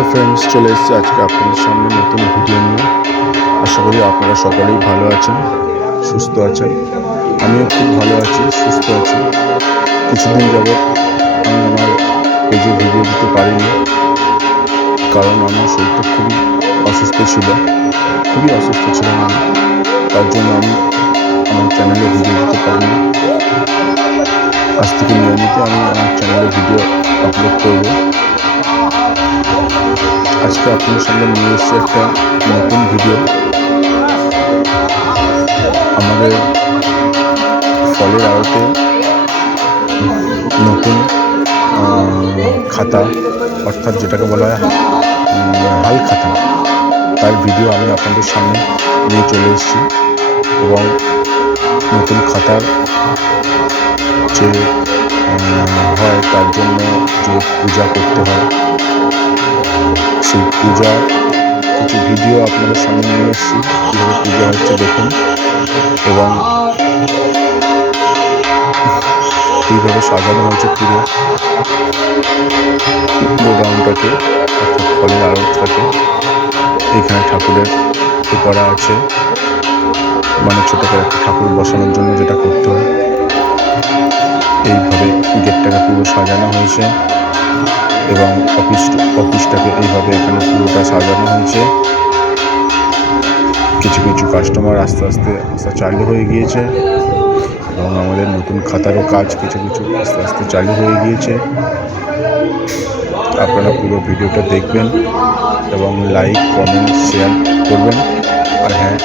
Hello friends, চলে এসেছি আজকে আপনাদের সামনে নতুন ভিডিও নিয়ে। আশা করি আপনারা সকলেই ভালো আছেন, সুস্থ আছেন। আমিও খুব ভালো আছি, সুস্থ আছি। কিছুদিন যাবৎ আমি আমার পেজে ভিডিও দিতে পারিনি, কারণ আমার শরীরটা খুবই অসুস্থ ছিল। আমি, তার জন্য আমি আমার চ্যানেলে ভিডিও দিতে পারিনি। আজ থেকে নিয়মিত আমি আমার চ্যানেলে ভিডিও আপলোড করব। আজকে আপনাদের সামনে নিয়ে এসেছি একটা নতুন ভিডিও। আমাদের ফলের আড়তে নতুন খাতা, অর্থাৎ যেটাকে বলা হয় হাল খাতা, তার ভিডিও আমি আপনাদের সামনে নিয়ে চলে এসেছি। এবং নতুন খাতার যে হয়, তার জন্য যে পূজা করতে হয়, সেই পূজা কিছু ভিডিও আপনাদের সামনে নিয়ে এসেছি। কীভাবে পূজা হচ্ছে দেখুন, এবং এইভাবে সাজানো হয়েছে পুরো গোডাউনটাকে, অর্থাৎ ফলের আড়তটাকে। এখানে ঠাকুরের করা আছে, মানে ছোটো করে একটা ঠাকুর বসানোর জন্য যেটা করতে হয়। এইভাবে গেটটাকে পুরো সাজানো হয়েছে এবং অফিসটাকে এইভাবে এখানে পুরোটা সাজানো হয়েছে। কিছু কিছু কাস্টমার আস্তে আস্তে আসা চালু হয়ে গিয়েছে, এবং আমাদের নতুন খাতারও কাজ কিছু কিছু আস্তে আস্তে চালু হয়ে গিয়েছে। আপনারা পুরো ভিডিওটা দেখবেন এবং লাইক, কমেন্ট, শেয়ার করবেন। আর হ্যাঁ,